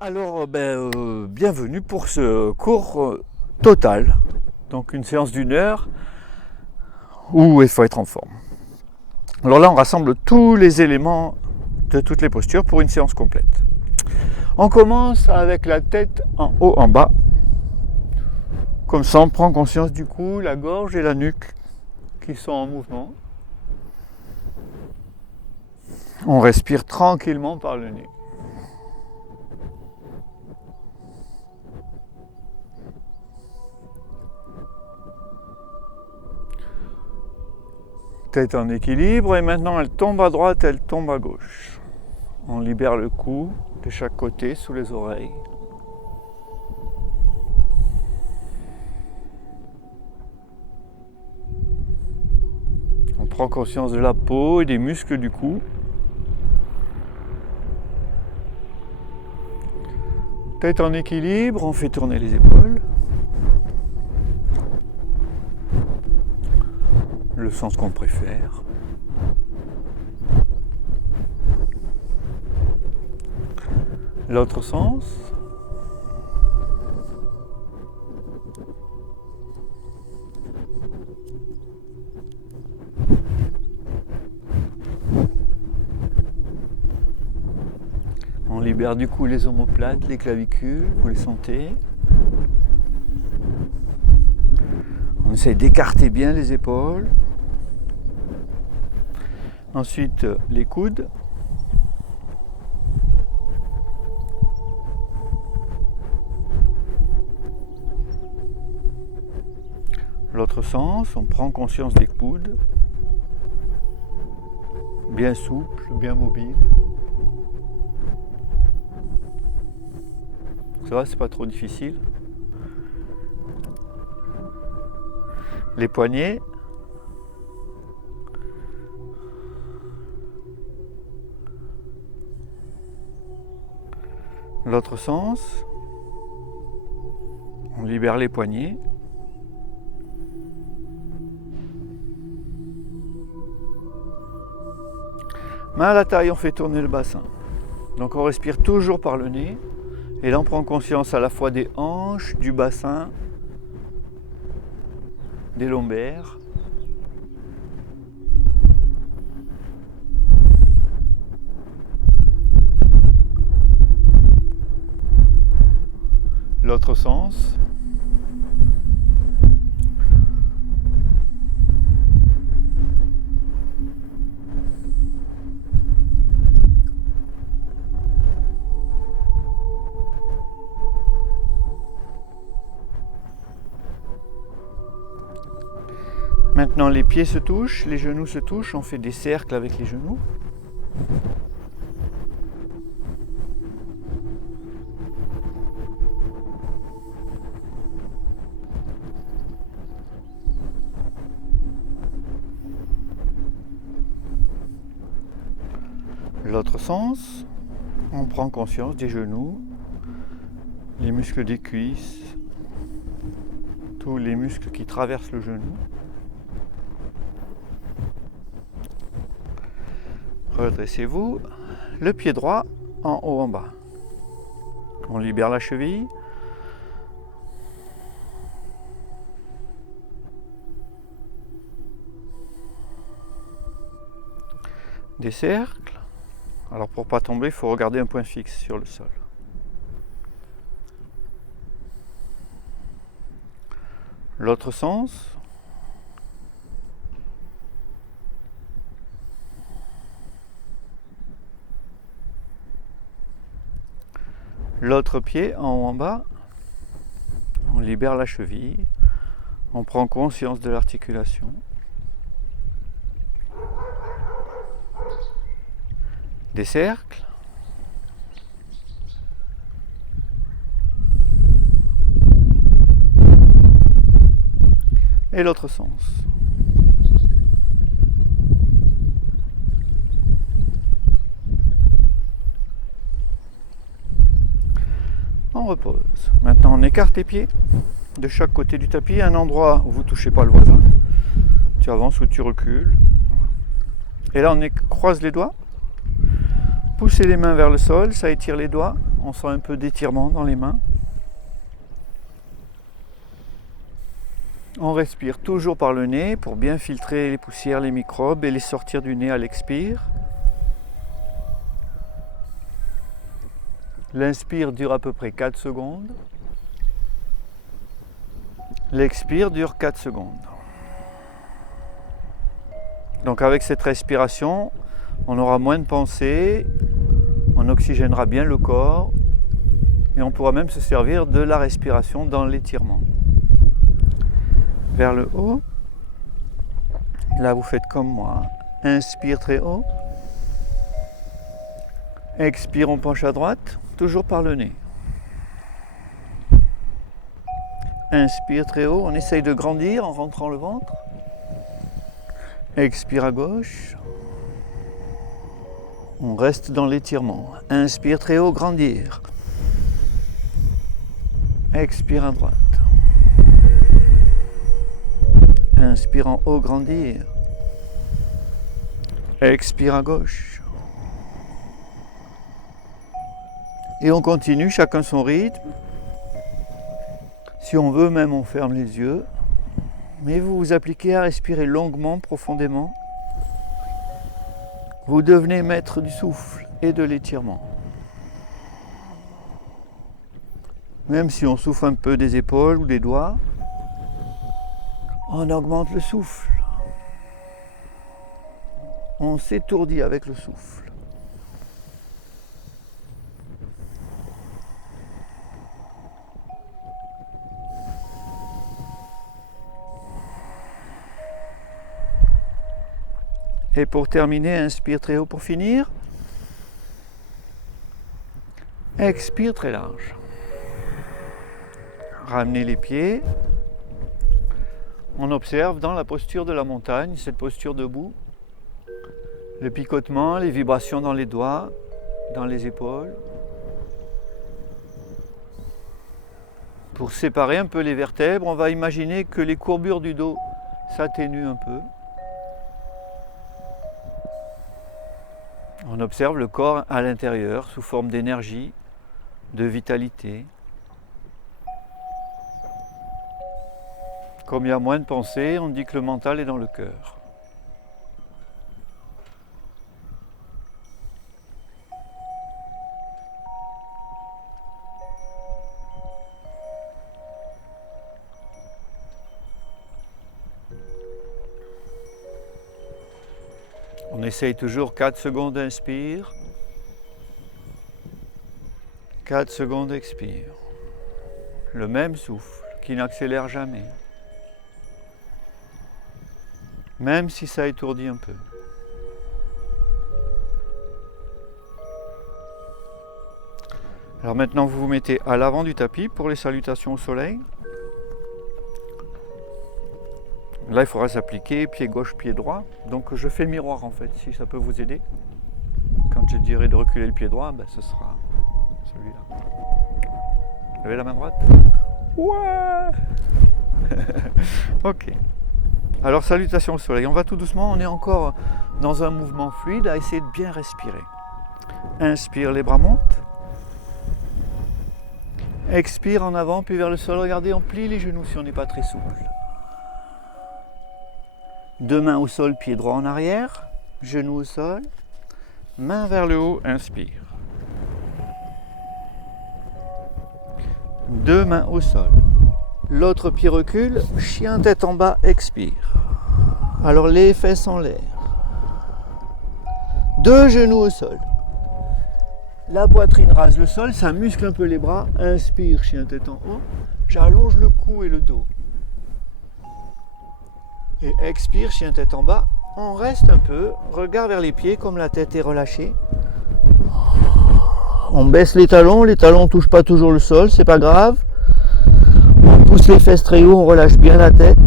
Alors, bienvenue pour ce cours total, donc une séance d'1 heure où il faut être en forme. Alors là, on rassemble tous les éléments de toutes les postures pour une séance complète. On commence avec la tête en haut, en bas. Comme ça, on prend conscience du cou, la gorge et la nuque qui sont en mouvement. On respire tranquillement par le nez. Tête en équilibre et maintenant elle tombe à droite, elle tombe à gauche. On libère le cou de chaque côté sous les oreilles. On prend conscience de la peau et des muscles du cou. Tête en équilibre, on fait tourner les épaules. Le sens qu'on préfère. L'autre sens. On libère du coup les omoplates, les clavicules, vous les sentez. On essaye d'écarter bien les épaules. Ensuite, les coudes. L'autre sens, on prend conscience des coudes. Bien souples, bien mobiles. Ça va, c'est pas trop difficile. Les poignets. L'autre sens. On libère les poignets. Main à la taille, on fait tourner le bassin. Donc on respire toujours par le nez. Et là on prend conscience à la fois des hanches, du bassin, des lombaires. L'autre sens. Maintenant les pieds se touchent, les genoux se touchent, on fait des cercles avec les genoux. L'autre sens, on prend conscience des genoux, les muscles des cuisses, tous les muscles qui traversent le genou. Redressez-vous, le pied droit en haut en bas. On libère la cheville. Des cercles. Alors pour ne pas tomber, il faut regarder un point fixe sur le sol. L'autre sens. L'autre pied en haut en bas. On libère la cheville. On prend conscience de l'articulation. Des cercles. Et l'autre sens. En repose. Maintenant on écarte les pieds de chaque côté du tapis, un endroit où vous ne touchez pas le voisin. Tu avances ou tu recules. Et là on croise les doigts. Poussez les mains vers le sol, ça étire les doigts. On sent un peu d'étirement dans les mains. On respire toujours par le nez pour bien filtrer les poussières, les microbes et les sortir du nez à l'expire. L'inspire dure à peu près 4 secondes. L'expire dure 4 secondes. Donc avec cette respiration, on aura moins de pensées, on oxygénera bien le corps et on pourra même se servir de la respiration dans l'étirement. Vers le haut, là vous faites comme moi, inspire très haut, expire, on penche à droite, toujours par le nez. Inspire très haut, on essaye de grandir en rentrant le ventre. Expire à gauche. On reste dans l'étirement. Inspire très haut, grandir. Expire à droite. Inspire en haut, grandir. Expire à gauche. Et on continue, chacun son rythme. Si on veut, même on ferme les yeux. Mais vous vous appliquez à respirer longuement, profondément. Vous devenez maître du souffle et de l'étirement. Même si on souffle un peu des épaules ou des doigts, on augmente le souffle. On s'étourdit avec le souffle. Et pour terminer, inspire très haut pour finir. Expire très large. Ramenez les pieds. On observe dans la posture de la montagne, cette posture debout, le picotement, les vibrations dans les doigts, dans les épaules. Pour séparer un peu les vertèbres, on va imaginer que les courbures du dos s'atténuent un peu. On observe le corps à l'intérieur sous forme d'énergie, de vitalité. Comme il y a moins de pensées, on dit que le mental est dans le cœur. On essaye toujours 4 secondes inspire, 4 secondes expire. Le même souffle qui n'accélère jamais. Même si ça étourdit un peu. Alors maintenant vous vous mettez à l'avant du tapis pour les salutations au soleil. Là il faudra s'appliquer pied gauche, pied droit. Donc je fais le miroir en fait, si ça peut vous aider. Quand je dirai de reculer le pied droit, ce sera celui-là. Levez la main droite. Ouais. Ok. Alors salutations au soleil, on va tout doucement, on est encore dans un mouvement fluide à essayer de bien respirer. Inspire, les bras montent. Expire en avant puis vers le sol, regardez, on plie les genoux si on n'est pas très souple. Deux mains au sol, pied droit en arrière, genoux au sol, main vers le haut, inspire. Deux mains au sol. L'autre pied recule, chien tête en bas, expire. Alors les fesses en l'air. Deux genoux au sol. La poitrine rase le sol, ça muscle un peu les bras. Inspire, chien tête en haut. J'allonge le cou et le dos. Et expire, chien tête en bas. On reste un peu, regard vers les pieds comme la tête est relâchée. On baisse les talons ne touchent pas toujours le sol, c'est pas grave. On pousse les fesses très haut, on relâche bien la tête.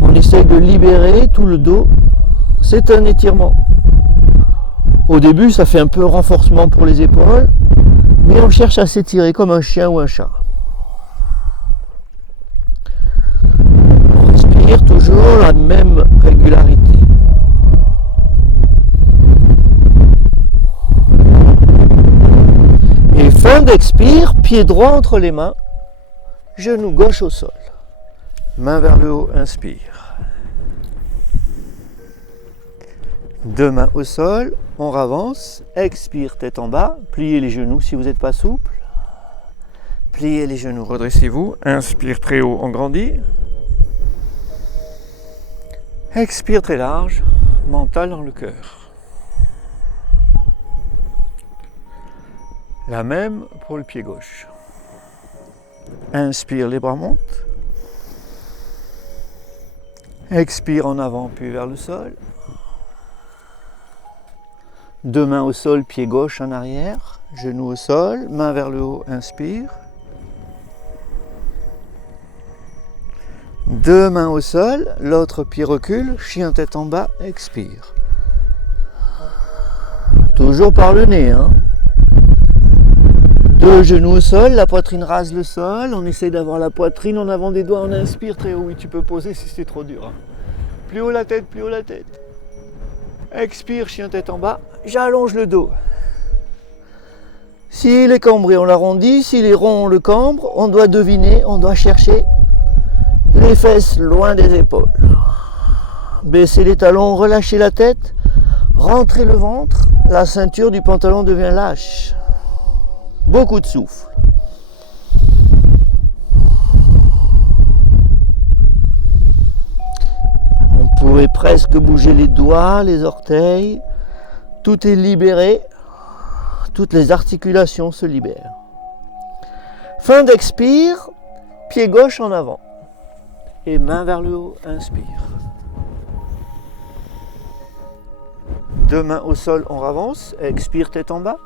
On essaye de libérer tout le dos. C'est un étirement. Au début, ça fait un peu renforcement pour les épaules. Mais on cherche à s'étirer comme un chien ou un chat. On respire toujours la même régularité. Et fin d'expire, pied droit entre les mains, genou gauche au sol. Main vers le haut, inspire. Deux mains au sol, on avance, expire, tête en bas, pliez les genoux si vous n'êtes pas souple. Pliez les genoux, redressez-vous, inspire très haut, on grandit. Expire très large, mental dans le cœur. La même pour le pied gauche. Inspire, les bras montent. Expire en avant, puis vers le sol. Deux mains au sol, pied gauche en arrière, genou au sol, main vers le haut, inspire. Deux mains au sol, l'autre pied recule, chien tête en bas, expire. Toujours par le nez, hein. Deux genoux au sol, la poitrine rase le sol, on essaye d'avoir la poitrine en avant des doigts, on inspire très haut, oui tu peux poser si c'est trop dur. Hein. Plus haut la tête, plus haut la tête. Expire, chien tête en bas, j'allonge le dos. S'il est cambré, on l'arrondit, s'il est rond, on le cambre, on doit deviner, on doit chercher les fesses loin des épaules. Baissez les talons, relâchez la tête, rentrez le ventre, la ceinture du pantalon devient lâche. Beaucoup de souffle. On pourrait presque bouger les doigts, les orteils. Tout est libéré. Toutes les articulations se libèrent. Fin d'expire, pied gauche en avant. Et main vers le haut, inspire. Deux mains au sol, on avance. Expire, tête en bas.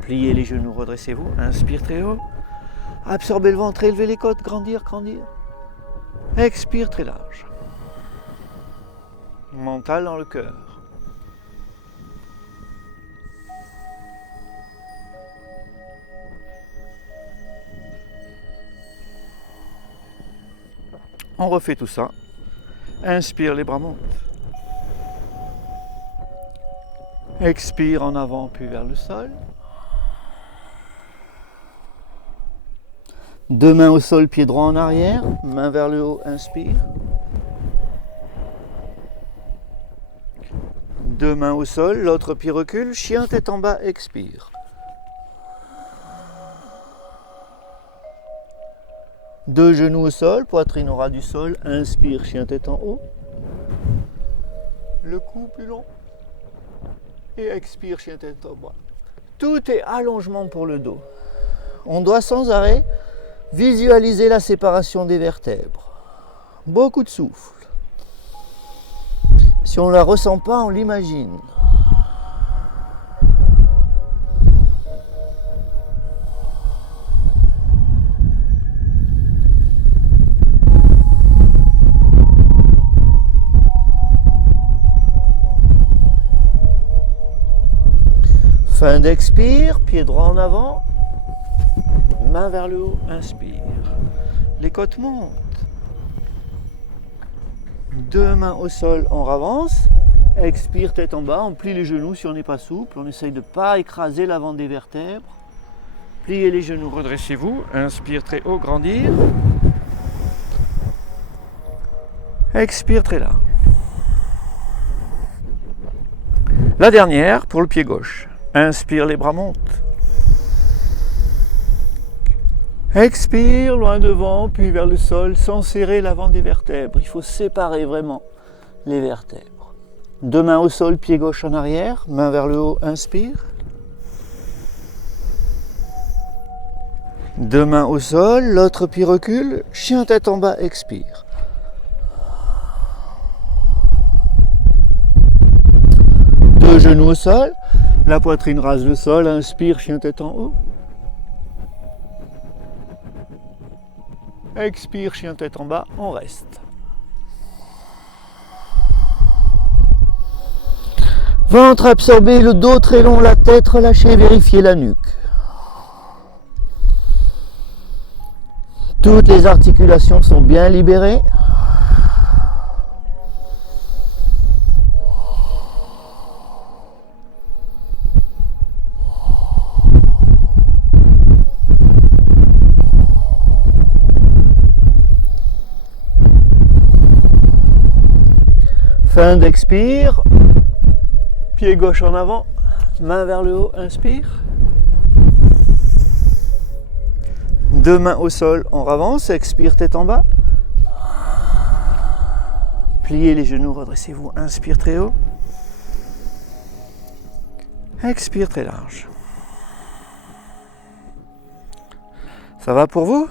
Pliez les genoux, redressez-vous. Inspire très haut. Absorbez le ventre, élevez les côtes, grandir, grandir. Expire très large. Mental dans le cœur. On refait tout ça. Inspire, les bras montent. Expire en avant, puis vers le sol. Deux mains au sol, pied droit en arrière, main vers le haut, inspire. Deux mains au sol, l'autre pied recule, chien tête en bas, expire. Deux genoux au sol, poitrine au ras du sol, inspire, chien tête en haut. Le cou plus long. Et expire, chien tête en bas. Tout est allongement pour le dos. On doit sans arrêt visualiser la séparation des vertèbres. Beaucoup de souffle. Si on ne la ressent pas, on l'imagine. Fin d'expire, pied droit en avant. Main vers le haut, inspire. Les côtes montent. Deux mains au sol, on avance. Expire, tête en bas, on plie les genoux si on n'est pas souple. On essaye de ne pas écraser l'avant des vertèbres. Pliez les genoux, redressez-vous. Inspire très haut, grandir. Expire très large. La dernière pour le pied gauche. Inspire, les bras montent. Expire, loin devant, puis vers le sol, sans serrer l'avant des vertèbres. Il faut séparer vraiment les vertèbres. Deux mains au sol, pied gauche en arrière, main vers le haut, inspire. Deux mains au sol, l'autre pied recule, chien tête en bas, expire. Deux genoux au sol, la poitrine rase le sol, inspire, chien tête en haut. Expire, chien tête en bas, on reste. Ventre absorbé, le dos très long, la tête relâchée, vérifiez la nuque. Toutes les articulations sont bien libérées. Fin d'expire. Pied gauche en avant, main vers le haut, inspire. Deux mains au sol, on avance, expire tête en bas. Pliez les genoux, redressez-vous, inspire très haut. Expire très large. Ça va pour vous?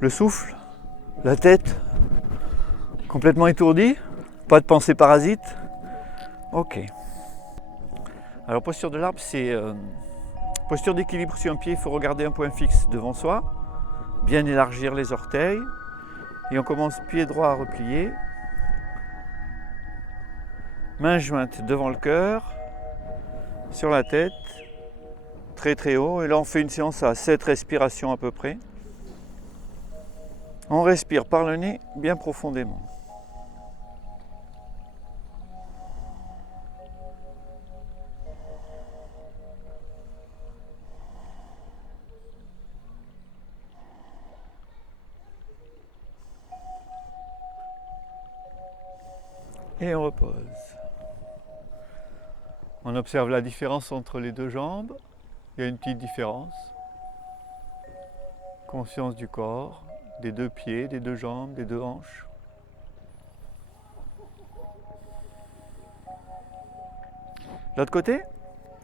Le souffle? La tête? Complètement étourdie? Pas de pensée parasite? Ok. Alors posture de l'arbre, c'est posture d'équilibre sur un pied. Il faut regarder un point fixe devant soi, bien élargir les orteils. Et on commence pied droit à replier. Main jointe devant le cœur, sur la tête, très très haut. Et là on fait une séance à 7 respirations à peu près. On respire par le nez bien profondément. Et on repose. On observe la différence entre les deux jambes. Il y a une petite différence. Conscience du corps, des deux pieds, des deux jambes, des deux hanches. L'autre côté,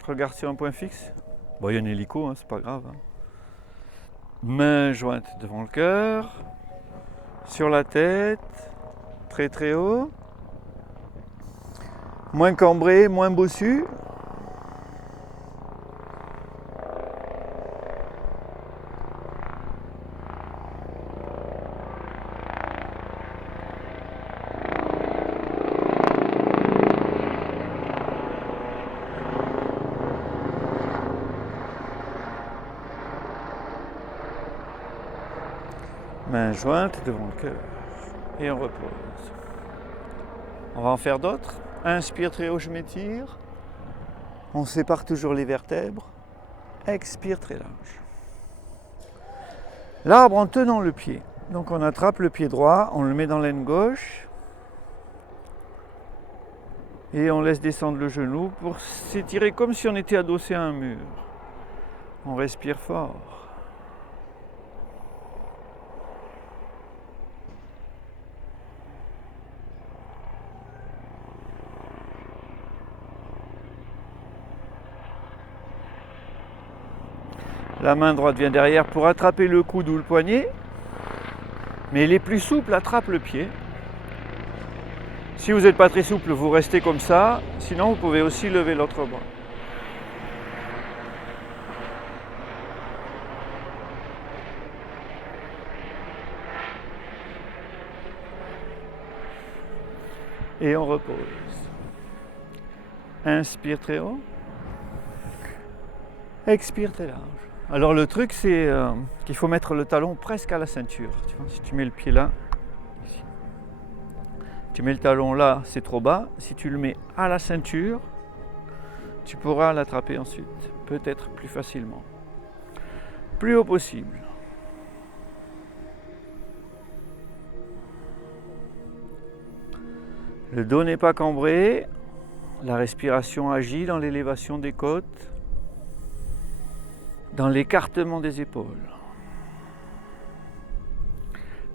regarde sur un point fixe. Bon, il y a un hélico, hein, c'est pas grave. Hein. Main jointe devant le cœur, sur la tête, très très haut. Moins cambré, moins bossu. Main jointe devant le cœur. Et on repose. On va en faire d'autres. Inspire très haut, je m'étire. On sépare toujours les vertèbres. Expire très large. L'arbre en tenant le pied. Donc on attrape le pied droit, on le met dans l'aine gauche. Et on laisse descendre le genou pour s'étirer comme si on était adossé à un mur. On respire fort. La main droite vient derrière pour attraper le coude ou le poignet. Mais les plus souples attrapent le pied. Si vous n'êtes pas très souple, vous restez comme ça. Sinon, vous pouvez aussi lever l'autre bras. Et on repose. Inspire très haut. Expire très large. Alors le truc c'est qu'il faut mettre le talon presque à la ceinture. Tu vois, si tu mets le pied là, ici. Tu mets le talon là, c'est trop bas. Si tu le mets à la ceinture, tu pourras l'attraper ensuite, peut-être plus facilement. Plus haut possible. Le dos n'est pas cambré. La respiration agit dans l'élévation des côtes, dans l'écartement des épaules.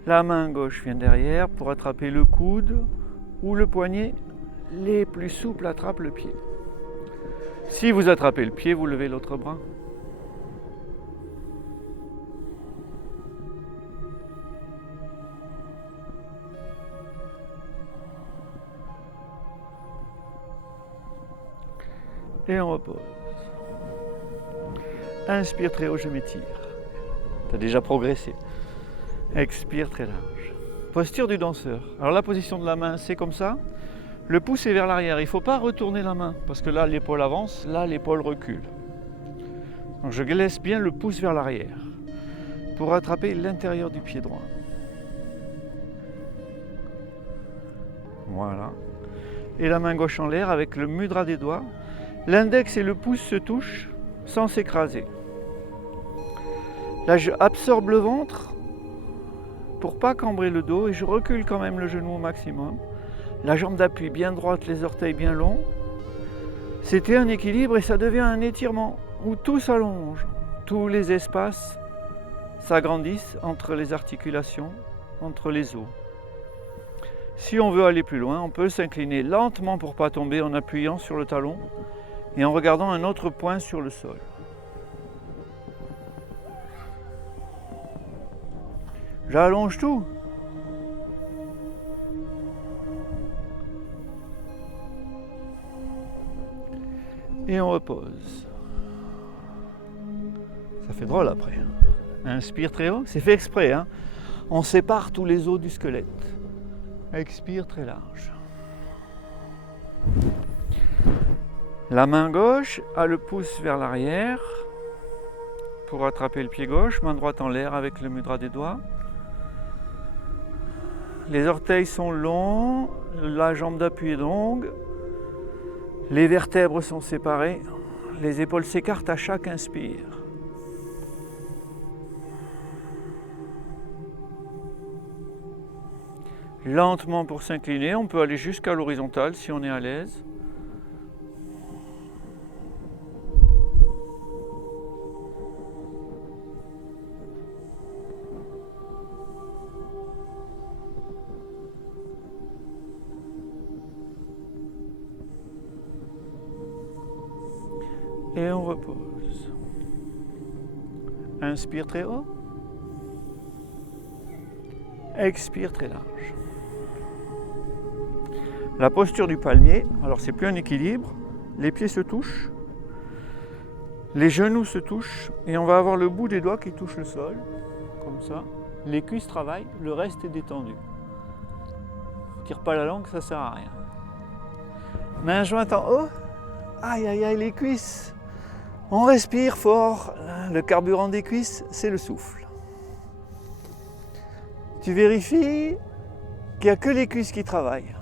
La main gauche vient derrière pour attraper le coude ou le poignet. Les plus souples attrapent le pied. Si vous attrapez le pied, vous levez l'autre bras. Et on repose. Inspire très haut, je m'étire. Tu as déjà progressé. Expire très large. Posture du danseur. Alors la position de la main, c'est comme ça. Le pouce est vers l'arrière, il ne faut pas retourner la main, parce que là l'épaule avance, là l'épaule recule. Donc je laisse bien le pouce vers l'arrière, pour attraper l'intérieur du pied droit. Voilà. Et la main gauche en l'air avec le mudra des doigts. L'index et le pouce se touchent sans s'écraser. Là je absorbe le ventre pour pas cambrer le dos et je recule quand même le genou au maximum. La jambe d'appui bien droite, les orteils bien longs. C'était un équilibre et ça devient un étirement où tout s'allonge. Tous les espaces s'agrandissent entre les articulations, entre les os. Si on veut aller plus loin, on peut s'incliner lentement pour ne pas tomber en appuyant sur le talon et en regardant un autre point sur le sol. J'allonge tout. Et on repose. Ça fait drôle après. Inspire très haut, c'est fait exprès, hein. On sépare tous les os du squelette. Expire très large. La main gauche a le pouce vers l'arrière pour attraper le pied gauche, main droite en l'air avec le mudra des doigts. Les orteils sont longs, la jambe d'appui est longue, les vertèbres sont séparées, les épaules s'écartent à chaque inspire. Lentement pour s'incliner, on peut aller jusqu'à l'horizontale si on est à l'aise. Et on repose. Inspire très haut. Expire très large. La posture du palmier, alors c'est plus un équilibre, les pieds se touchent, les genoux se touchent et on va avoir le bout des doigts qui touche le sol, comme ça. Les cuisses travaillent, le reste est détendu. Tire pas la langue, ça sert à rien. Main jointe en haut, aïe aïe aïe les cuisses. On respire fort, le carburant des cuisses, c'est le souffle. Tu vérifies qu'il n'y a que les cuisses qui travaillent.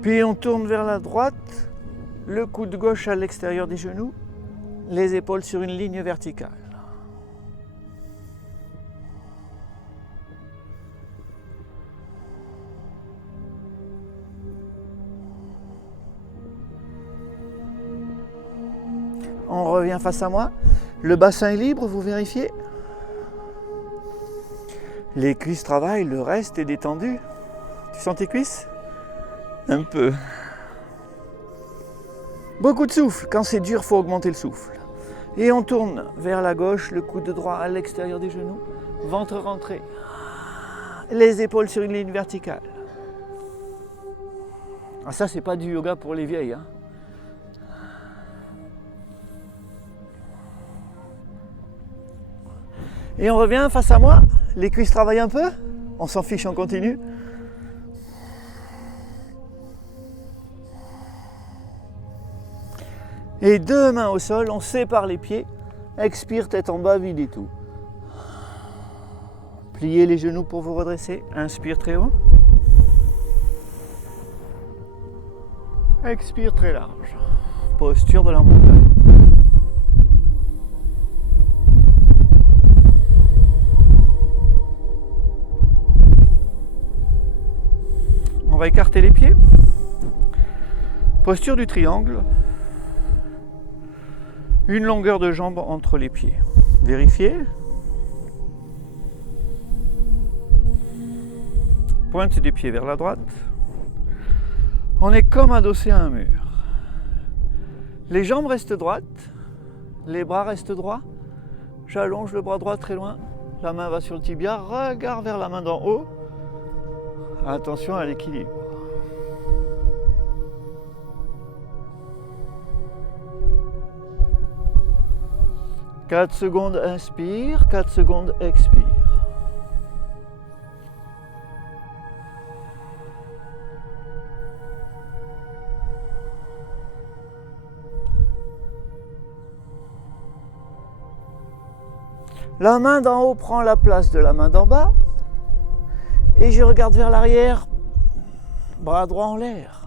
Puis on tourne vers la droite, le coude gauche à l'extérieur des genoux, les épaules sur une ligne verticale. On revient face à moi, le bassin est libre, vous vérifiez. Les cuisses travaillent, le reste est détendu. Tu sens tes cuisses ? Un peu. Beaucoup de souffle. Quand c'est dur, il faut augmenter le souffle. Et on tourne vers la gauche, le coude droit à l'extérieur des genoux, ventre rentré. Les épaules sur une ligne verticale. Ah, ça, c'est pas du yoga pour les vieilles, hein. Et on revient face à moi, les cuisses travaillent un peu, on s'en fiche, on continue. Et deux mains au sol, on sépare les pieds, expire tête en bas, videz tout. Pliez les genoux pour vous redresser, inspire très haut. Expire très large, posture de la montagne. On va écarter les pieds. Posture du triangle. Une longueur de jambe entre les pieds. Vérifiez. Pointe des pieds vers la droite. On est comme adossé à un mur. Les jambes restent droites. Les bras restent droits. J'allonge le bras droit très loin. La main va sur le tibia. Regard vers la main d'en haut. Attention à l'équilibre. « 4 secondes, inspire, 4 secondes, expire. La main d'en haut prend la place de la main d'en bas. Et je regarde vers l'arrière, bras droit en l'air.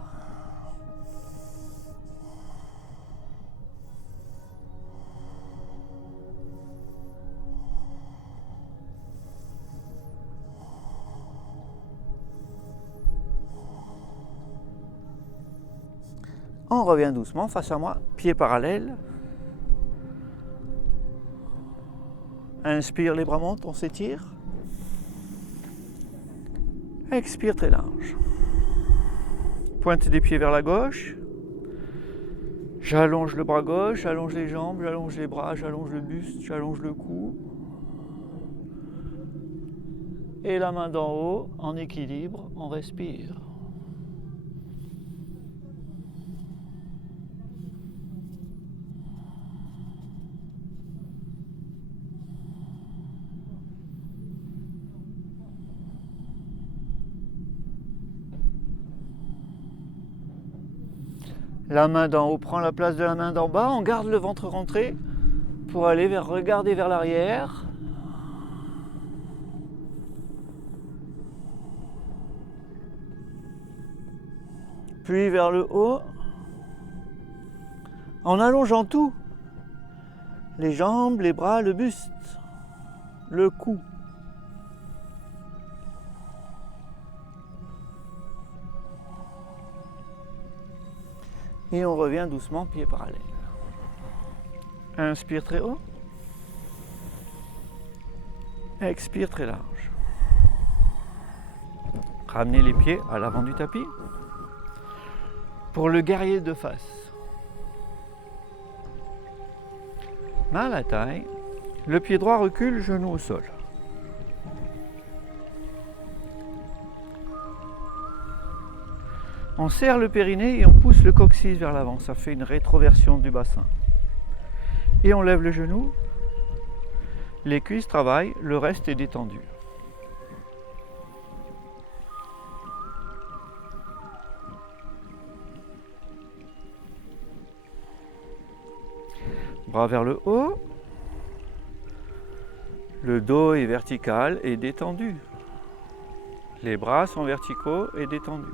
On revient doucement face à moi, pieds parallèles. Inspire, les bras montent, on s'étire. Expire très large. Pointe des pieds vers la gauche. J'allonge le bras gauche, j'allonge les jambes, j'allonge les bras, j'allonge le buste, j'allonge le cou. Et la main d'en haut, en équilibre, on respire. La main d'en haut prend la place de la main d'en bas, on garde le ventre rentré pour aller regarder vers l'arrière. Puis vers le haut, en allongeant tout. Les jambes, les bras, le buste, le cou. Et on revient doucement, pieds parallèles. Inspire très haut. Expire très large. Ramenez les pieds à l'avant du tapis. Pour le guerrier de face. Main à la taille. Le pied droit recule, genou au sol. On serre le périnée et on pousse le coccyx vers l'avant. Ça fait une rétroversion du bassin. Et on lève le genou. Les cuisses travaillent, le reste est détendu. Bras vers le haut. Le dos est vertical et détendu. Les bras sont verticaux et détendus.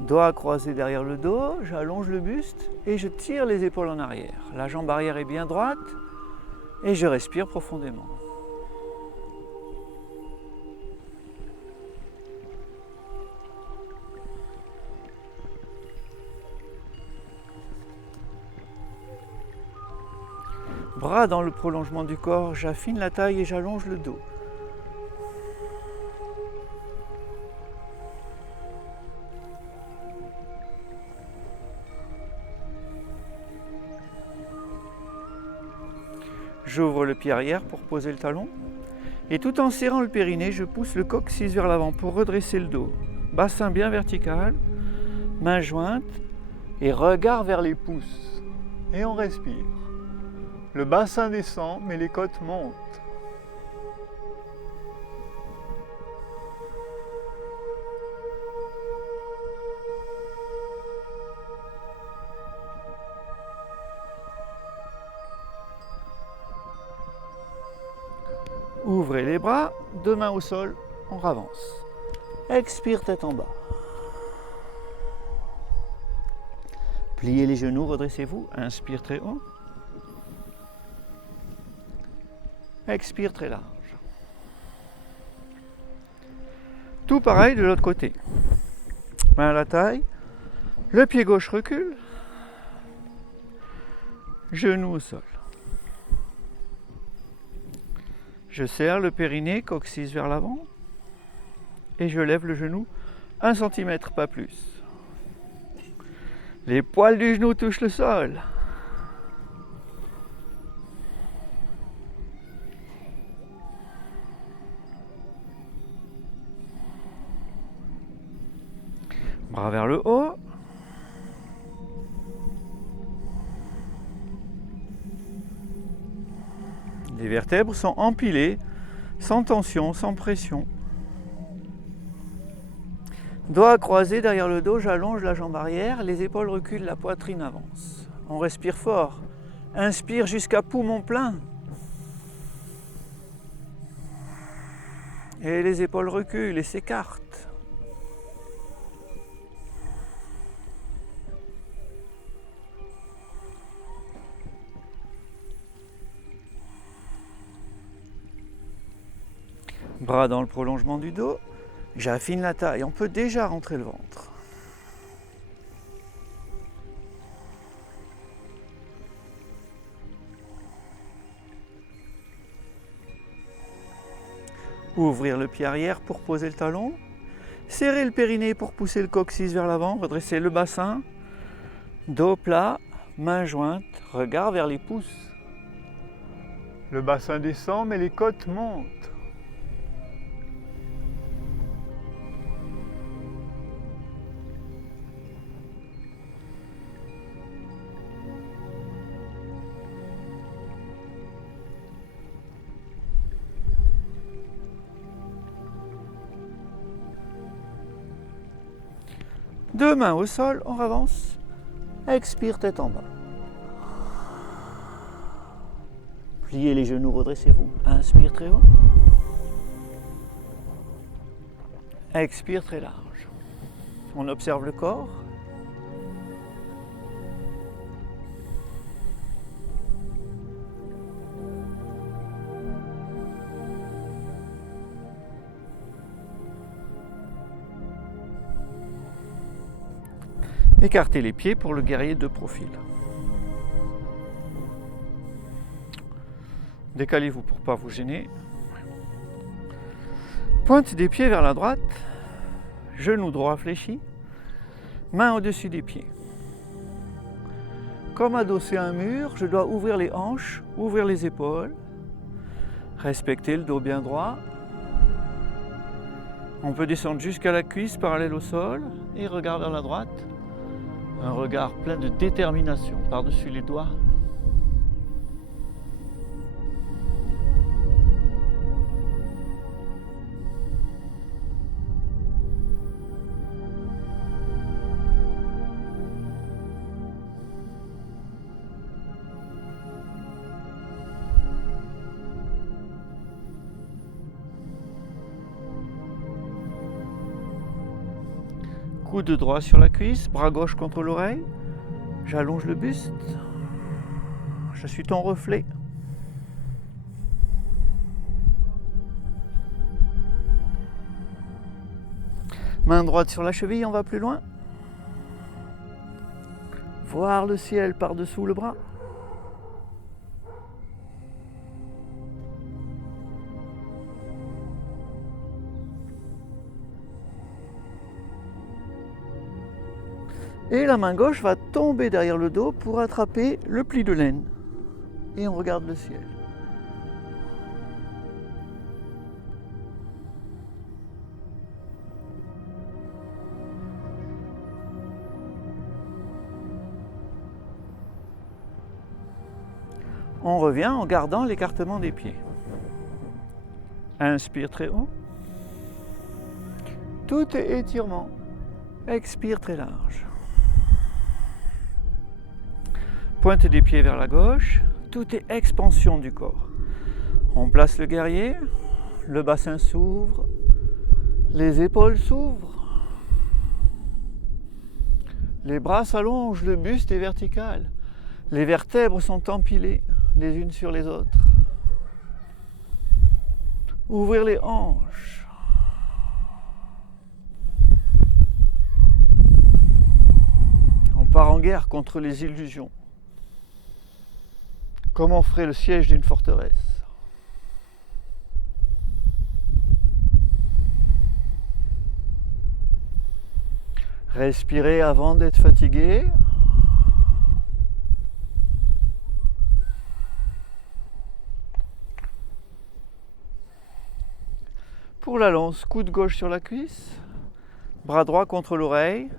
Doigts croisés derrière le dos, j'allonge le buste et je tire les épaules en arrière. La jambe arrière est bien droite et je respire profondément. Bras dans le prolongement du corps, j'affine la taille et j'allonge le dos. J'ouvre le pied arrière pour poser le talon. Et tout en serrant le périnée, je pousse le coccyx vers l'avant pour redresser le dos. Bassin bien vertical, mains jointes et regard vers les pouces. Et on respire. Le bassin descend, mais les côtes montent. Ouvrez les bras, deux mains au sol, on avance. Expire tête en bas. Pliez les genoux, redressez-vous. Inspire très haut. Expire très large. Tout pareil de l'autre côté. Main à la taille. Le pied gauche recule. Genou au sol. Je serre le périnée, coccyx vers l'avant. Et je lève le genou 1 cm, pas plus. Les poils du genou touchent le sol. Bras vers le haut. Les vertèbres sont empilées, sans tension, sans pression. Doigts croisés derrière le dos, j'allonge la jambe arrière, les épaules reculent, la poitrine avance. On respire fort. Inspire jusqu'à poumon plein. Et les épaules reculent et s'écartent. Bras dans le prolongement du dos. J'affine la taille, on peut déjà rentrer le ventre. Ouvrir le pied arrière pour poser le talon. Serrer le périnée pour pousser le coccyx vers l'avant. Redresser le bassin. Dos plat, mains jointes, regard vers les pouces. Le bassin descend mais les côtes montent. Deux mains au sol, on avance. Expire, tête en bas. Pliez les genoux, redressez-vous. Inspire très haut. Expire très large. On observe le corps. Écartez les pieds pour le guerrier de profil. Décalez-vous pour ne pas vous gêner. Pointe des pieds vers la droite. Genou droit fléchi. Main au-dessus des pieds. Comme adossé à un mur, je dois ouvrir les hanches, ouvrir les épaules. Respecter le dos bien droit. On peut descendre jusqu'à la cuisse parallèle au sol et regard vers la droite. Un regard plein de détermination par-dessus les doigts. Coude droit sur la cuisse, bras gauche contre l'oreille. J'allonge le buste. Je suis ton reflet. Main droite sur la cheville, on va plus loin. Voir le ciel par-dessous le bras. Et la main gauche va tomber derrière le dos pour attraper le pli de laine. Et on regarde le ciel. On revient en gardant l'écartement des pieds. Inspire très haut. Tout est étirement. Expire très large. Pointe des pieds vers la gauche. Tout est expansion du corps. On place le guerrier. Le bassin s'ouvre. Les épaules s'ouvrent. Les bras s'allongent. Le buste est vertical. Les vertèbres sont empilées les unes sur les autres. Ouvrir les hanches. On part en guerre contre les illusions. Comme on ferait le siège d'une forteresse. Respirez avant d'être fatigué. Pour la lance, coude gauche sur la cuisse, bras droit contre l'oreille.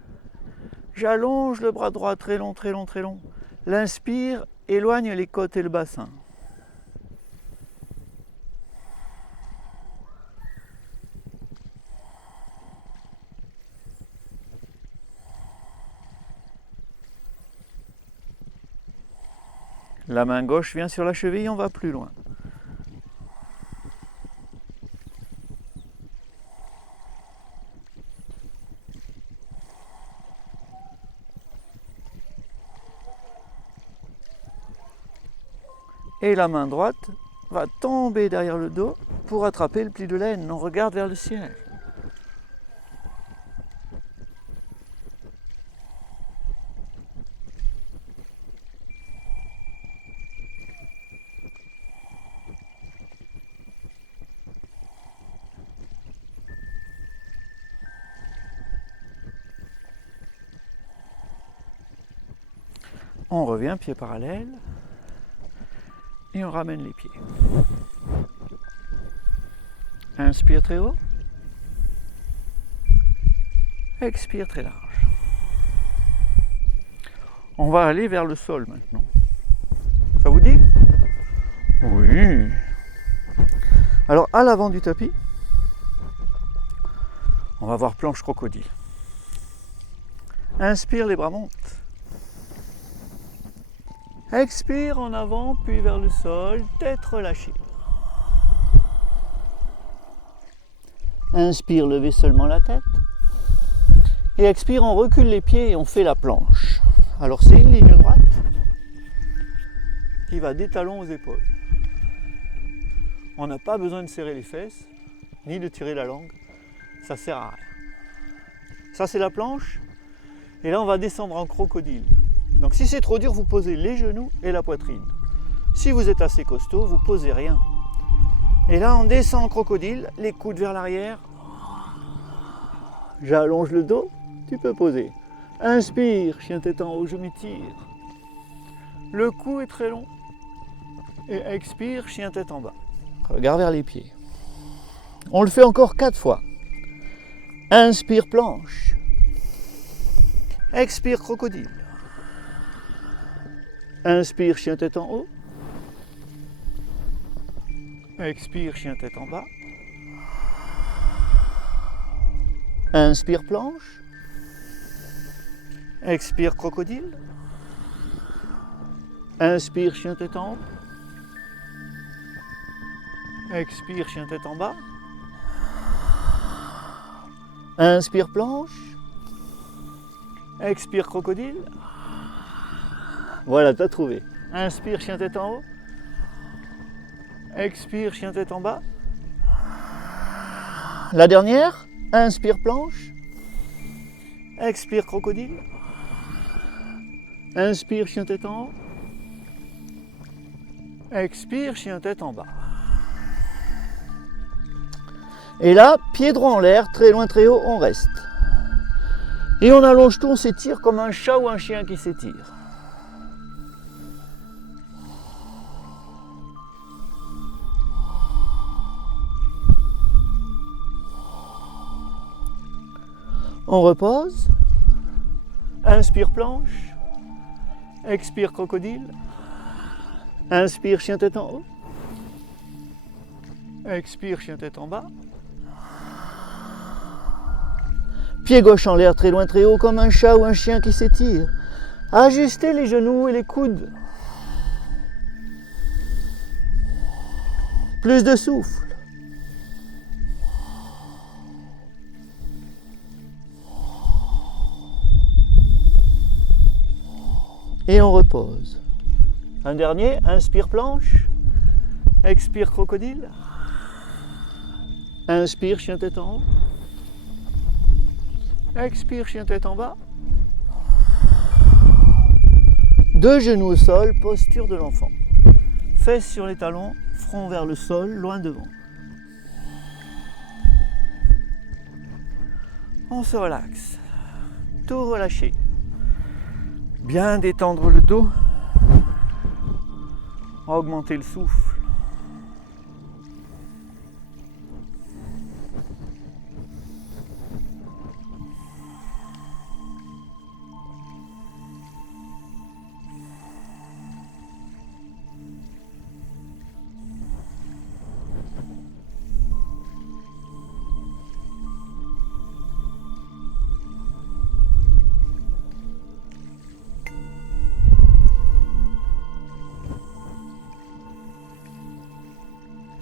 J'allonge le bras droit très long, très long, très long. L'inspire, éloigne les côtes et le bassin. La main gauche vient sur la cheville, on va plus loin. Et la main droite va tomber derrière le dos pour attraper le pli de laine. On regarde vers le ciel. On revient pied parallèle et on ramène les pieds. Inspire très haut. Expire très large. On va aller vers le sol maintenant. Ça vous dit? Oui. Alors à l'avant du tapis, on va voir planche crocodile. Inspire, les bras montent. Expire en avant, puis vers le sol, tête relâchée. Inspire, levez seulement la tête. Et expire, on recule les pieds et on fait la planche. Alors c'est une ligne droite qui va des talons aux épaules. On n'a pas besoin de serrer les fesses, ni de tirer la langue. Ça sert à rien. Ça c'est la planche. Et là on va descendre en crocodile. Donc si c'est trop dur, vous posez les genoux et la poitrine. Si vous êtes assez costaud, vous posez rien. Et là on descend en crocodile, les coudes vers l'arrière. J'allonge le dos, tu peux poser. Inspire, chien tête en haut, je m'étire. Le cou est très long. Et expire, chien tête en bas. Regarde vers les pieds. On le fait encore 4 fois. Inspire, planche. Expire, crocodile. Inspire, chien tête en haut. Expire, chien tête en bas. Inspire, planche. Expire, crocodile. Inspire, chien tête en haut. Expire, chien tête en bas. Inspire, planche. Expire, crocodile. Voilà, tu as trouvé. Inspire, chien tête en haut. Expire, chien tête en bas. La dernière. Inspire, planche. Expire, crocodile. Inspire, chien tête en haut. Expire, chien tête en bas. Et là, pied droit en l'air, très loin, très haut, on reste. Et on allonge tout, on s'étire comme un chat ou un chien qui s'étire. On repose. Inspire, planche. Expire, crocodile. Inspire, chien tête en haut. Expire, chien tête en bas. Pied gauche en l'air, très loin, très haut, comme un chat ou un chien qui s'étire. Ajustez les genoux et les coudes. Plus de souffle. Et on repose. Un dernier, inspire, planche. Expire, crocodile. Inspire, chien tête en haut. Expire, chien tête en bas. Deux genoux au sol, posture de l'enfant. Fesses sur les talons, front vers le sol, loin devant. On se relaxe. Tout relâché. Bien détendre le dos. Augmenter le souffle.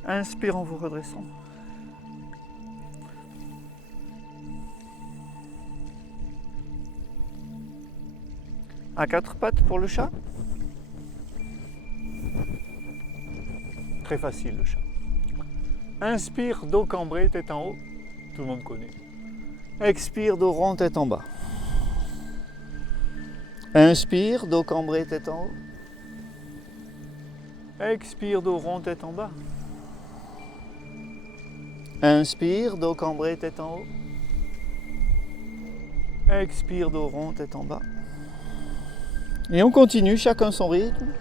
Inspire en vous redressant. À quatre pattes pour le chat. Très facile le chat. Inspire, dos cambré, tête en haut. Tout le monde connaît. Expire, dos rond, tête en bas. Inspire, dos cambré, tête en haut. Expire, dos rond, tête en bas. Inspire, dos cambré, tête en haut. Expire, dos rond, tête en bas. Et on continue, chacun son rythme.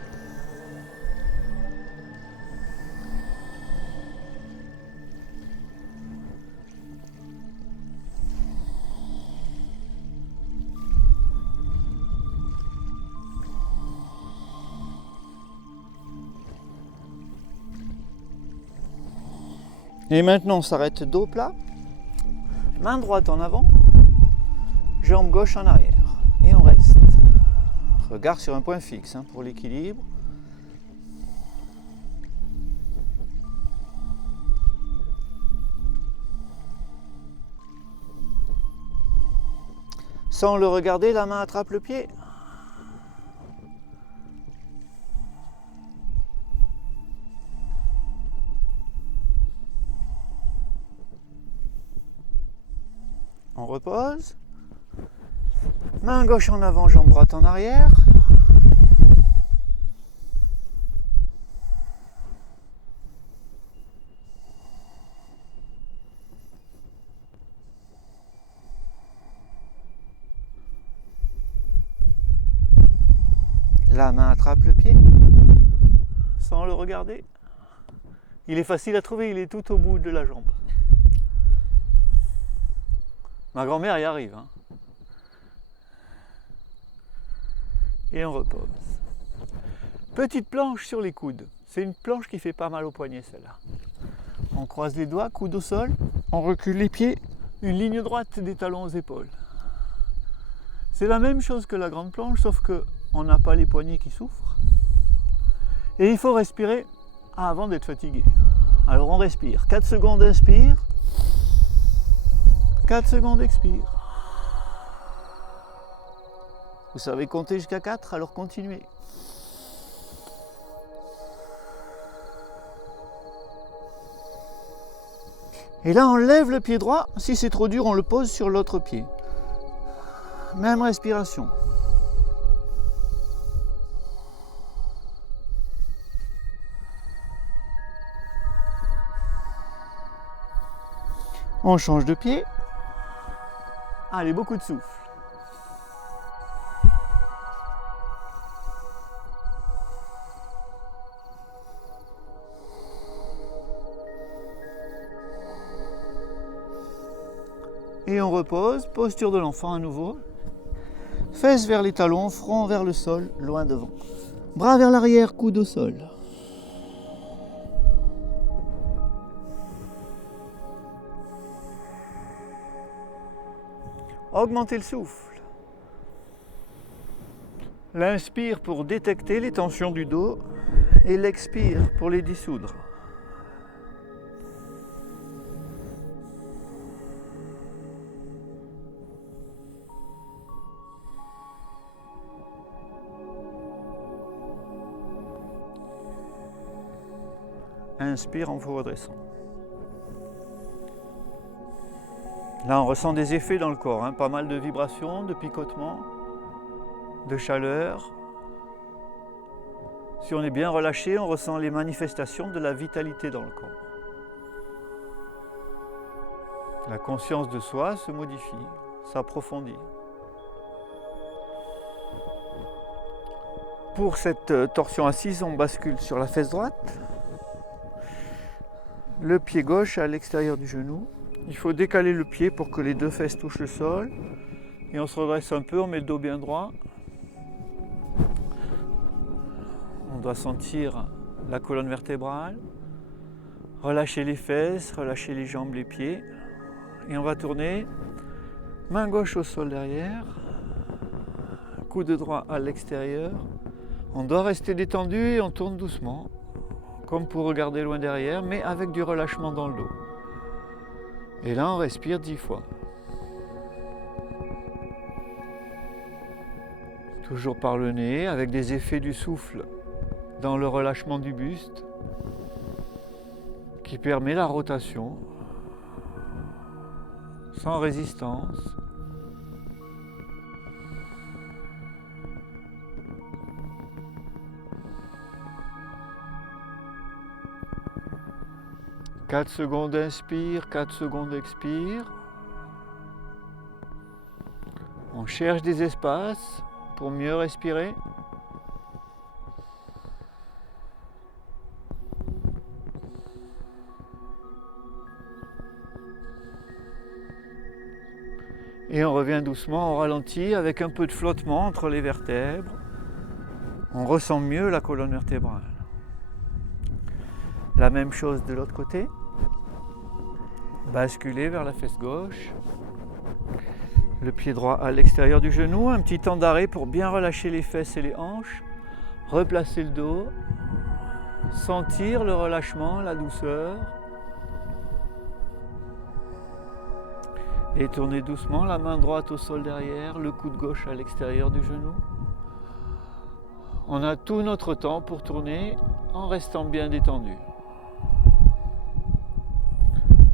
Et maintenant on s'arrête dos plat, main droite en avant, jambe gauche en arrière. Et on reste. Regard sur un point fixe pour l'équilibre. Sans le regarder, la main attrape le pied. On repose. Main gauche en avant, jambe droite en arrière. La main attrape le pied, sans le regarder. Il est facile à trouver, il est tout au bout de la jambe. Ma grand-mère y arrive. Et on repose. Petite planche sur les coudes. C'est une planche qui fait pas mal au poignet, celle-là. On croise les doigts, coude au sol. On recule les pieds. Une ligne droite des talons aux épaules. C'est la même chose que la grande planche, sauf que on n'a pas les poignets qui souffrent. Et il faut respirer avant d'être fatigué. Alors on respire. 4 secondes, inspire. 4 secondes, expire. Vous savez compter jusqu'à 4, alors continuez. Et là, on lève le pied droit. Si c'est trop dur, on le pose sur l'autre pied. Même respiration. On change de pied. Allez, beaucoup de souffle. Et on repose, posture de l'enfant à nouveau. Fesses vers les talons, front vers le sol, loin devant. Bras vers l'arrière, coude au sol. Augmentez le souffle. L'inspire pour détecter les tensions du dos et l'expire pour les dissoudre. Inspire en vous redressant. Là, on ressent des effets dans le corps, pas mal de vibrations, de picotements, de chaleur. Si on est bien relâché, on ressent les manifestations de la vitalité dans le corps. La conscience de soi se modifie, s'approfondit. Pour cette torsion assise, on bascule sur la fesse droite, le pied gauche à l'extérieur du genou. Il faut décaler le pied pour que les deux fesses touchent le sol. Et on se redresse un peu, on met le dos bien droit. On doit sentir la colonne vertébrale. Relâcher les fesses, relâcher les jambes, les pieds. Et on va tourner. Main gauche au sol derrière. Coude droit à l'extérieur. On doit rester détendu et on tourne doucement. comme pour regarder loin derrière, mais avec du relâchement dans le dos. Et là, on respire 10 fois. Toujours par le nez, avec des effets du souffle dans le relâchement du buste, qui permet la rotation, sans résistance. « 4 secondes inspire, 4 secondes expire. On cherche des espaces pour mieux respirer. Et on revient doucement au ralenti avec un peu de flottement entre les vertèbres. On ressent mieux la colonne vertébrale. La même chose de l'autre côté. Basculer vers la fesse gauche. Le pied droit à l'extérieur du genou. Un petit temps d'arrêt pour bien relâcher les fesses et les hanches. Replacer le dos. Sentir le relâchement, la douceur. Et tourner doucement la main droite au sol derrière, le coude gauche à l'extérieur du genou. On a tout notre temps pour tourner en restant bien détendu.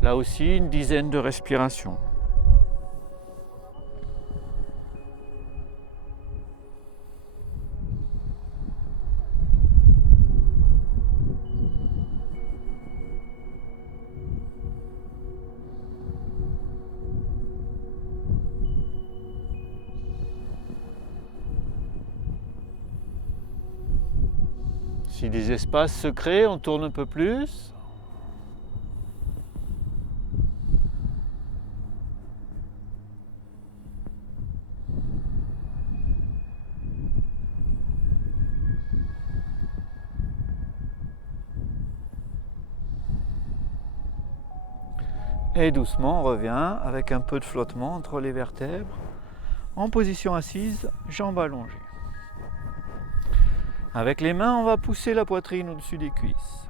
Là aussi, une dizaine de respirations. Si des espaces se créent, on tourne un peu plus. Et doucement, on revient avec un peu de flottement entre les vertèbres, en position assise, jambes allongées. Avec les mains, on va pousser la poitrine au-dessus des cuisses.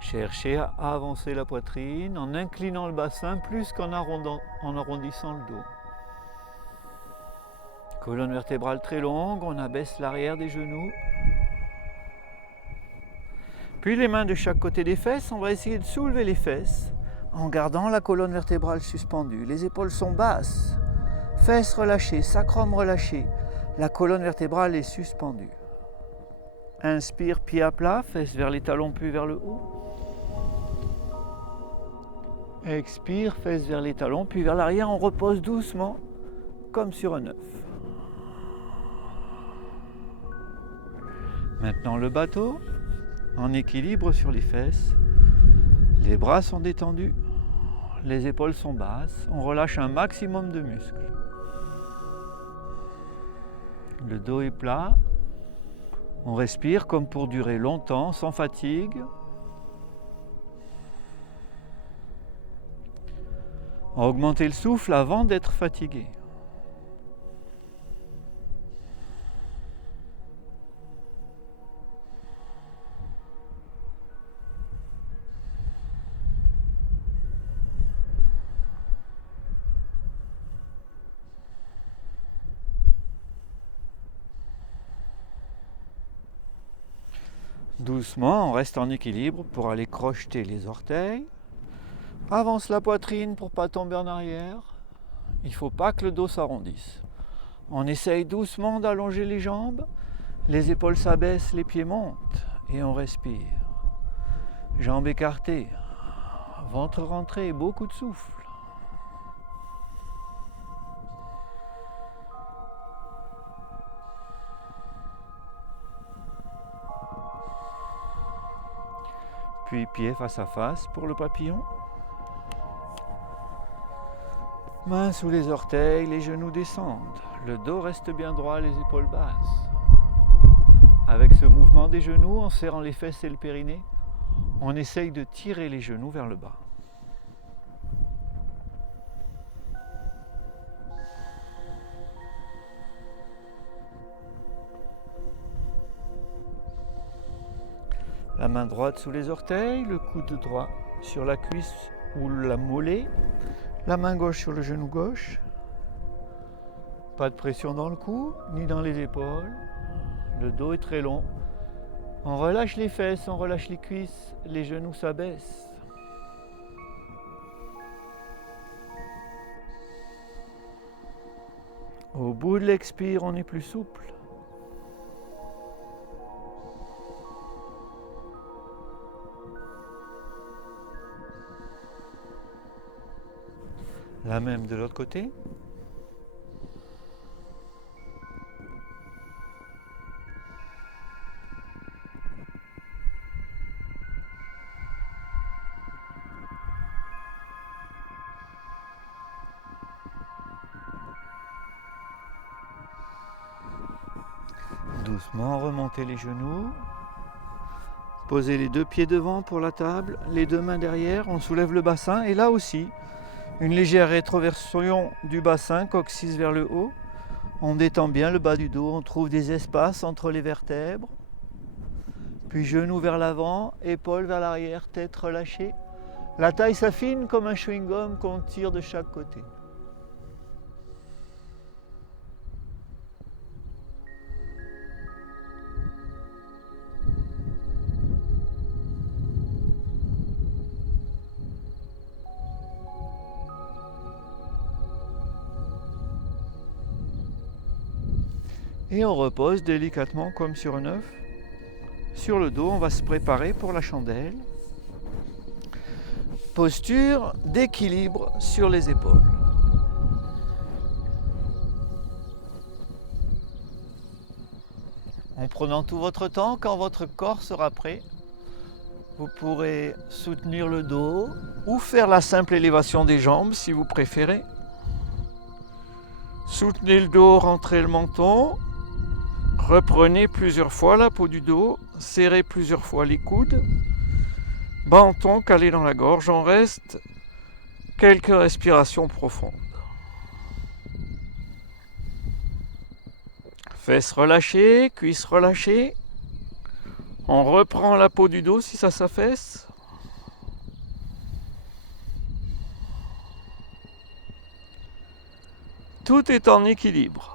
Cherchez à avancer la poitrine en inclinant le bassin plus qu'en arrondissant le dos. Colonne vertébrale très longue, on abaisse l'arrière des genoux. Puis les mains de chaque côté des fesses, on va essayer de soulever les fesses en gardant la colonne vertébrale suspendue. Les épaules sont basses, fesses relâchées, sacrum relâché. La colonne vertébrale est suspendue. Inspire, pied à plat, fesses vers les talons puis vers le haut. Expire, fesses vers les talons puis vers l'arrière. On repose doucement, comme sur un œuf. Maintenant le bateau, en équilibre sur les fesses. Les bras sont détendus, les épaules sont basses. On relâche un maximum de muscles. Le dos est plat. On respire comme pour durer longtemps, sans fatigue. On va augmenter le souffle avant d'être fatigué. Doucement, on reste en équilibre pour aller crocheter les orteils. Avance la poitrine pour ne pas tomber en arrière. Il ne faut pas que le dos s'arrondisse. On essaye doucement d'allonger les jambes. Les épaules s'abaissent, les pieds montent et on respire. Jambes écartées, ventre rentré, beaucoup de souffle. Puis pieds face à face pour le papillon. Mains sous les orteils, les genoux descendent. Le dos reste bien droit, les épaules basses. Avec ce mouvement des genoux, en serrant les fesses et le périnée, on essaye de tirer les genoux vers le bas. La main droite sous les orteils, le coude droit sur la cuisse ou la mollet, la main gauche sur le genou gauche. Pas de pression dans le cou ni dans les épaules. Le dos est très long. On relâche les fesses, on relâche les cuisses, les genoux s'abaissent. Au bout de l'expire, on est plus souple. La même de l'autre côté. Doucement, remontez les genoux. Posez les deux pieds devant pour la table, les deux mains derrière, on soulève le bassin et là aussi, une légère rétroversion du bassin, coccyx vers le haut. On détend bien le bas du dos, on trouve des espaces entre les vertèbres. Puis genoux vers l'avant, épaules vers l'arrière, tête relâchée. La taille s'affine comme un chewing-gum qu'on tire de chaque côté. Et on repose délicatement comme sur un œuf. Sur le dos, on va se préparer pour la chandelle. Posture d'équilibre sur les épaules. En prenant tout votre temps, quand votre corps sera prêt, vous pourrez soutenir le dos ou faire la simple élévation des jambes si vous préférez. Soutenez le dos, rentrez le menton. Reprenez plusieurs fois la peau du dos, serrez plusieurs fois les coudes, menton calé dans la gorge, on reste quelques respirations profondes. Fesses relâchées, cuisses relâchées, on reprend la peau du dos si ça s'affaisse. Tout est en équilibre.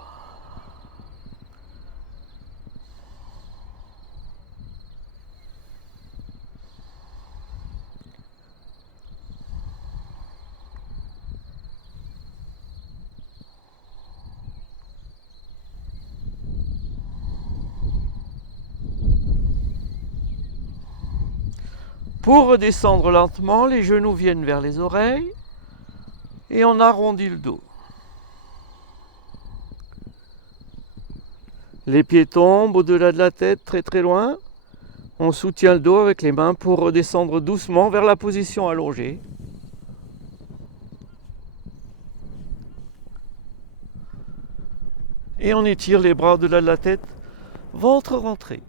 Pour redescendre lentement, les genoux viennent vers les oreilles et on arrondit le dos. Les pieds tombent au-delà de la tête, très très loin. On soutient le dos avec les mains pour redescendre doucement vers la position allongée. Et on étire les bras au-delà de la tête, ventre rentré.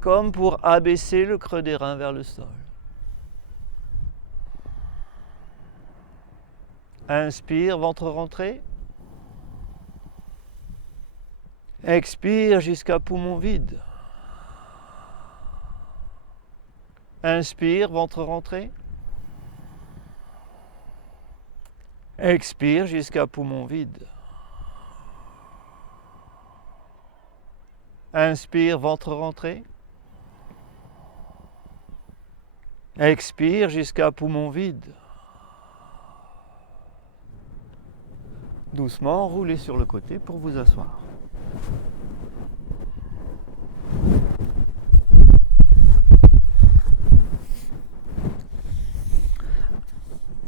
Comme pour abaisser le creux des reins vers le sol. Inspire, ventre rentré. Expire jusqu'à poumon vide. Inspire, ventre rentré. Expire jusqu'à poumon vide. Inspire, ventre rentré. Expire jusqu'à poumon vide. Doucement, roulez sur le côté pour vous asseoir.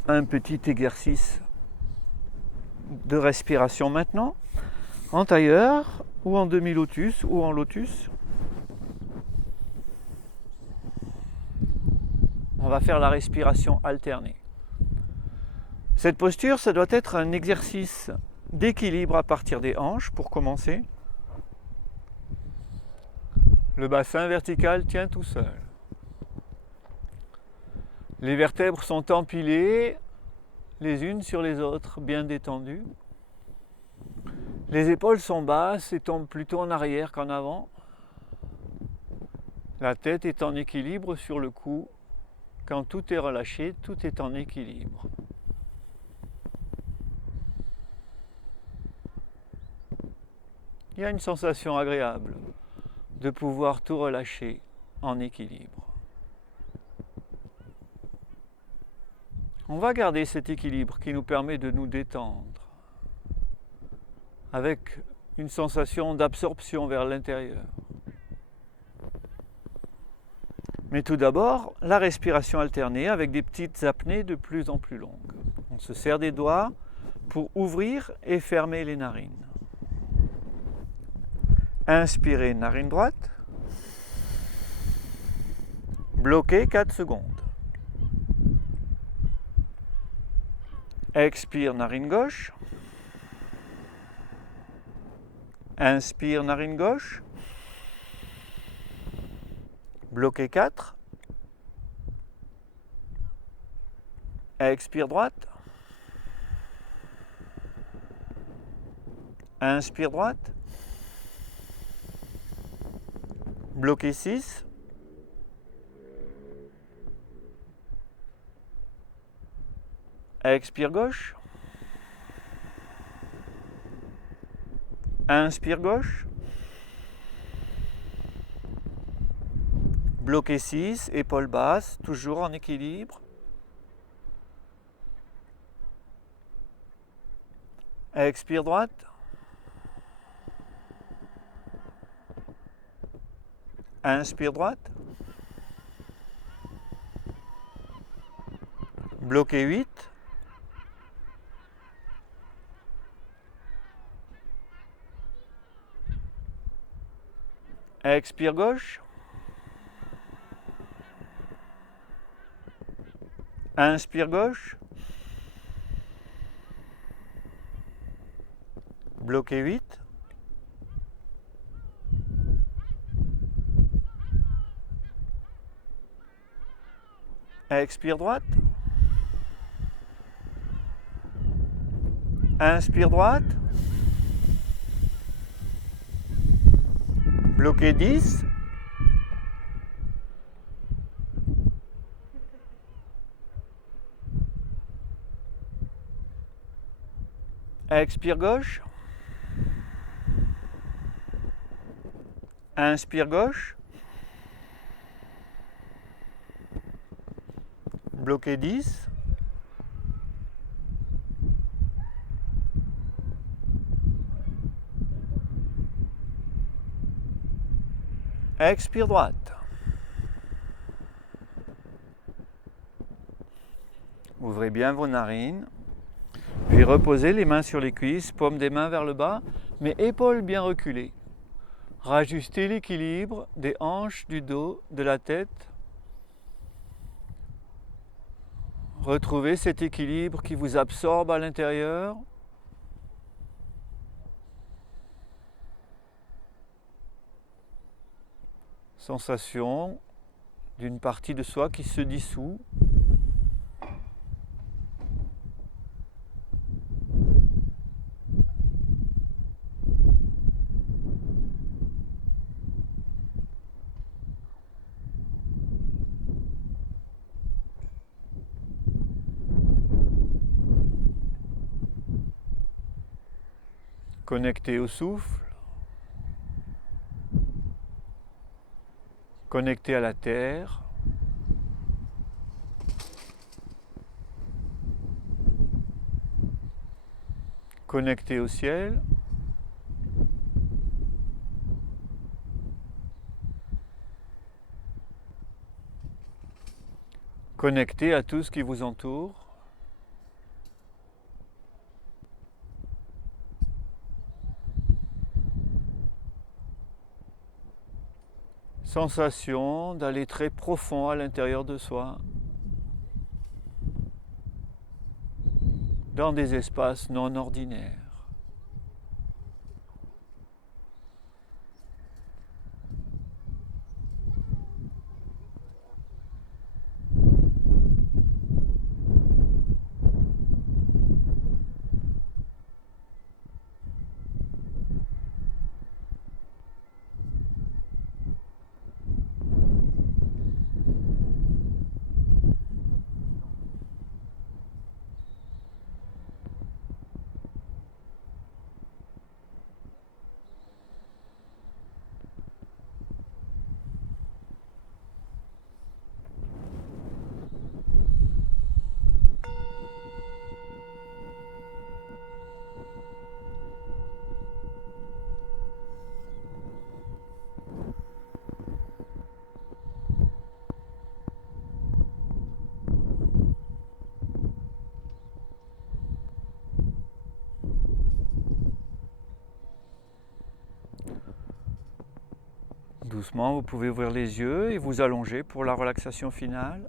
Un petit exercice de respiration maintenant, en tailleur ou en demi-lotus ou en lotus. On va faire la respiration alternée. Cette posture, ça doit être un exercice d'équilibre à partir des hanches pour commencer. Le bassin vertical tient tout seul. Les vertèbres sont empilées les unes sur les autres, bien détendues. Les épaules sont basses et tombent plutôt en arrière qu'en avant. La tête est en équilibre sur le cou. Quand tout est relâché, tout est en équilibre. Il y a une sensation agréable de pouvoir tout relâcher en équilibre. On va garder cet équilibre qui nous permet de nous détendre avec une sensation d'absorption vers l'intérieur. Mais tout d'abord, la respiration alternée avec des petites apnées de plus en plus longues. On se serre des doigts pour ouvrir et fermer les narines. Inspirez, narine droite. Bloquez 4 secondes. Expire, narine gauche. Inspire, narine gauche. Bloquez 4. Expire droite. Inspire droite. Bloquez 6. Expire gauche. Inspire gauche. Bloquez 6, épaules basses, toujours en équilibre. Expire droite. Inspire droite. Bloquez 8. Expire gauche. Inspire gauche. Bloquez 8. Expire droite. Inspire droite. Bloquez 10. Expire gauche. Inspire gauche. Bloquez 10. Expire droite. Ouvrez bien vos narines. Puis reposez les mains sur les cuisses, paume des mains vers le bas, mais épaules bien reculées. Rajustez l'équilibre des hanches, du dos, de la tête. Retrouvez cet équilibre qui vous absorbe à l'intérieur. Sensation d'une partie de soi qui se dissout. Connecté au souffle, connecté à la terre, connecté au ciel, connecté à tout ce qui vous entoure. Sensation d'aller très profond à l'intérieur de soi, dans des espaces non ordinaires. Doucement, vous pouvez ouvrir les yeux et vous allonger pour la relaxation finale.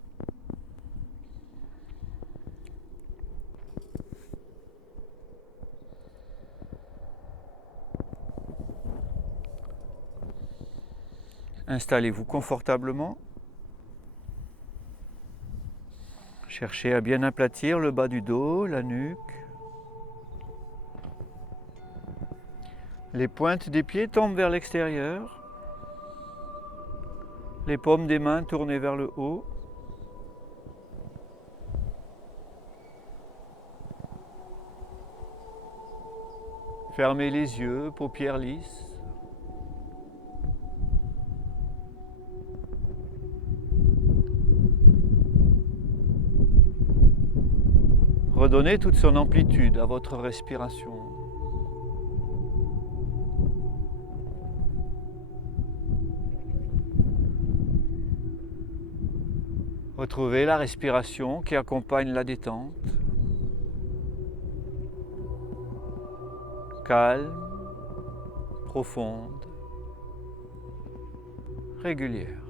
Installez-vous confortablement. Cherchez à bien aplatir le bas du dos, la nuque. Les pointes des pieds tombent vers l'extérieur. Les paumes des mains tournées vers le haut. Fermez les yeux, paupières lisses. Redonnez toute son amplitude à votre respiration. Retrouvez la respiration qui accompagne la détente. Calme, profonde, régulière.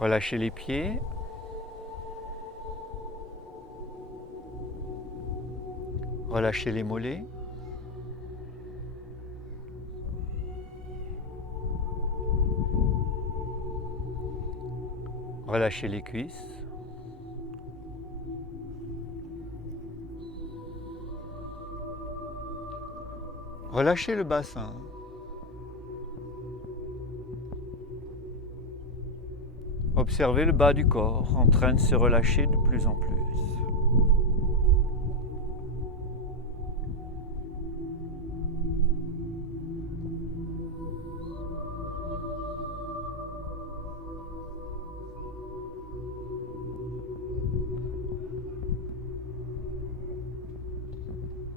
Relâchez les pieds. Relâchez les mollets. Relâchez les cuisses. Relâchez le bassin. Observez le bas du corps en train de se relâcher de plus en plus.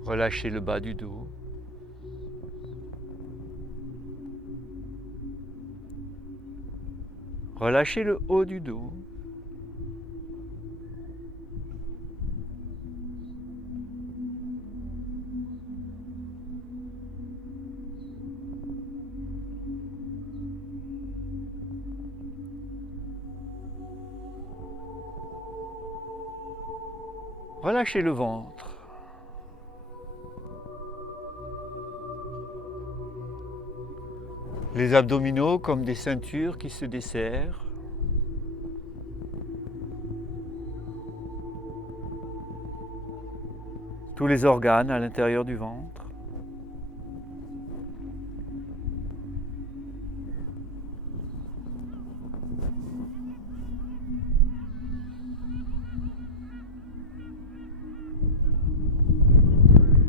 Relâchez le bas du dos. Relâchez le haut du dos. Relâchez le ventre. Les abdominaux comme des ceintures qui se desserrent. Tous les organes à l'intérieur du ventre.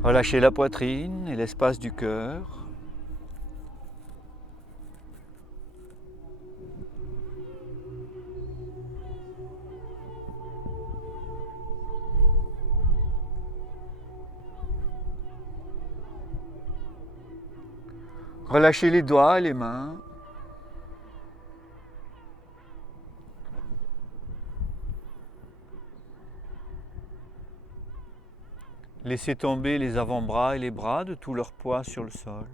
Relâchez la poitrine et l'espace du cœur. Relâchez les doigts et les mains. Laissez tomber les avant-bras et les bras de tout leur poids sur le sol.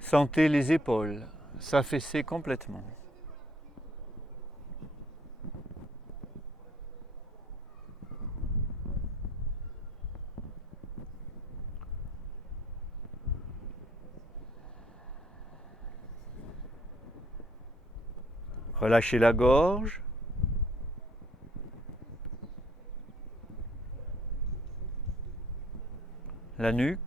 Sentez les épaules s'affaisser complètement. Relâchez la gorge. La nuque.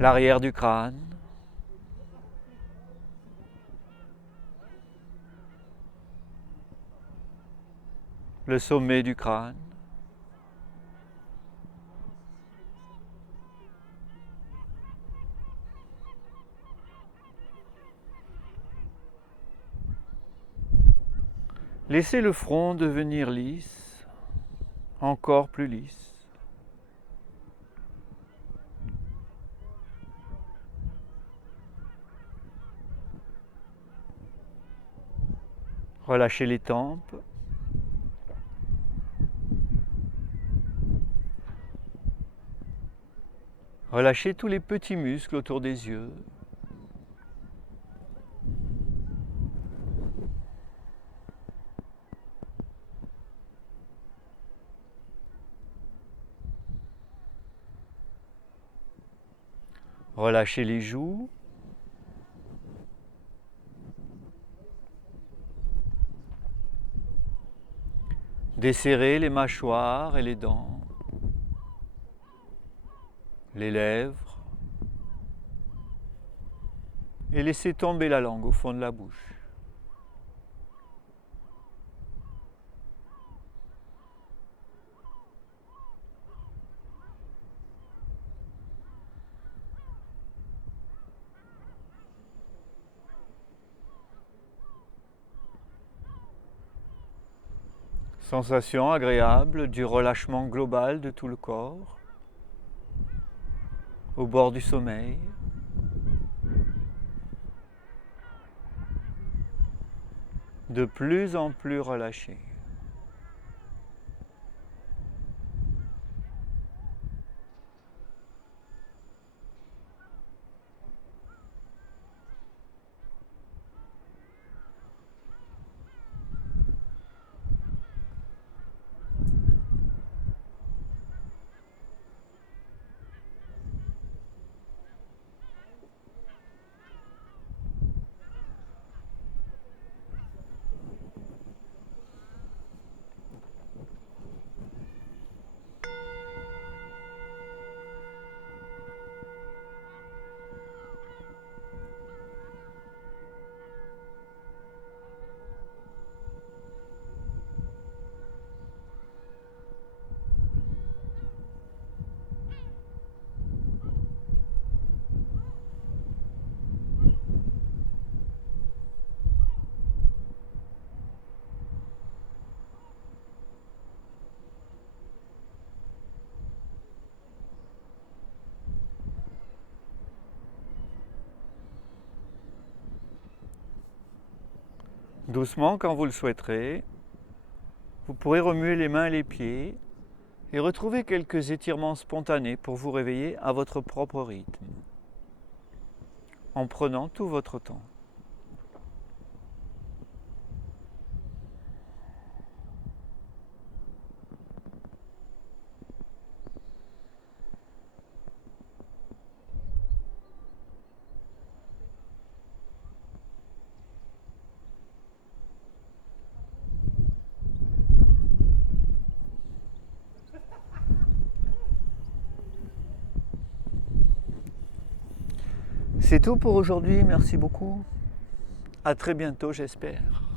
L'arrière du crâne. le sommet du crâne. Laissez le front devenir lisse, encore plus lisse. Relâchez les tempes. Relâchez tous les petits muscles autour des yeux. Relâchez les joues. Desserrez les mâchoires et les dents, les lèvres, et laissez tomber la langue au fond de la bouche. Sensation agréable du relâchement global de tout le corps, au bord du sommeil. De plus en plus relâché. Doucement, quand vous le souhaiterez, vous pourrez remuer les mains et les pieds et retrouver quelques étirements spontanés pour vous réveiller à votre propre rythme, en prenant tout votre temps. C'est tout pour aujourd'hui, merci beaucoup. À très bientôt, j'espère.